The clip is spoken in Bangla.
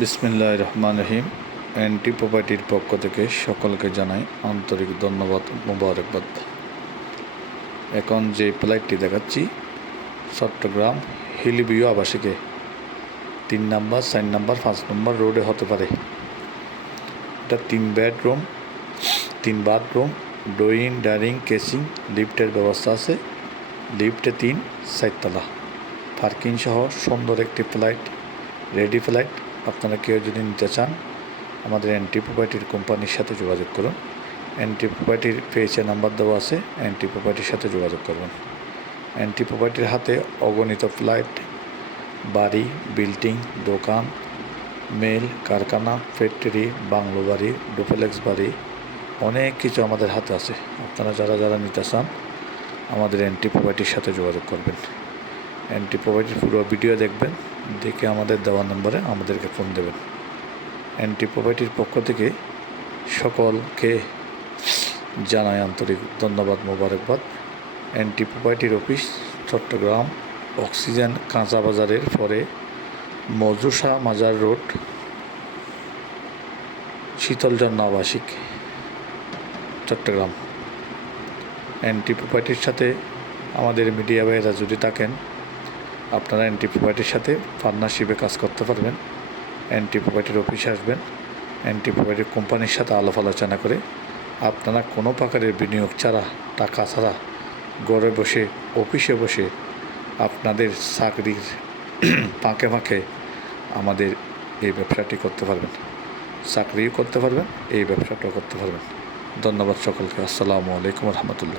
বিসমিল্লাহির রহমানির রহিম। এনটি প্রপার্টির পক্ষ থেকে সকলকে জানাই আন্তরিক ধন্যবাদ, মোবারকবাদ। এখন যে ফ্ল্যাটটি দেখাচ্ছি চট্টগ্রাম হিলিভিউ আবাসিকে 3 নম্বর, 4 নম্বর, 5 নম্বর রোডে হতে পারে। এটা 3 bedroom, 3 bathroom, drawing, dining, casing, লিফটের ব্যবস্থা আছে। লিফটে 3-4 তলা, পার্কিং সহ সুন্দর একটি ফ্ল্যাট, রেডি ফ্ল্যাট। আপনারা কেউ যদি নিতে চান আমাদের এনটি প্রপার্টির কোম্পানির সাথে যোগাযোগ করুন। এনটি প্রপার্টির পেজে নাম্বার দেওয়া আছে, এনটি প্রপার্টির সাথে যোগাযোগ করবেন। এনটি প্রপার্টির হাতে অগণিত ফ্ল্যাট, বাড়ি, বিল্ডিং, দোকান, মিল, কারখানা, ফ্যাক্টরি, বাংলো বাড়ি, ডুপ্লেক্স বাড়ি, অনেক কিছু আমাদের হাতে আছে। আপনারা যারা নিতে চান আমাদের এনটি প্রপার্টির সাথে যোগাযোগ করবেন। এনটি প্রপার্টির পুরো ভিডিও দেখবেন, দেখে আমাদের দেওয়া নম্বরে আমাদেরকে ফোন দেবেন। এনটি প্রপার্টির পক্ষ থেকে সকলকে জানাই আন্তরিক ধন্যবাদ, মোবারকবাদ। এনটি প্রপার্টির অফিস চট্টগ্রাম অক্সিজেন কাঁচা বাজারের পরে মজুসা মাজার রোড, শীতলজন্য আবাসিক, চট্টগ্রাম। এনটি প্রপার্টির সাথে আমাদের মিডিয়া ভাইয়েরা যদি থাকেন আপনারা এনটি প্রপার্টির সাথে পার্টনারশিপে কাজ করতে পারবেন। এনটি প্রপার্টির অফিসে আসবেন, এনটি প্রপার্টির কোম্পানির সাথে আলাপ আলোচনা করে আপনারা কোনো প্রকারের বিনিয়োগ ছাড়া, টাকা ছাড়া ঘরে বসে, অফিসে বসে আপনাদের চাকরির ফাঁকে ফাঁকে আমাদের এই ব্যবসাটি করতে পারবেন। চাকরিও করতে পারবেন, এই ব্যবসাটাও করতে পারবেন। ধন্যবাদ সকলকে। আসসালামু আলাইকুম রহমতুল্লাহ।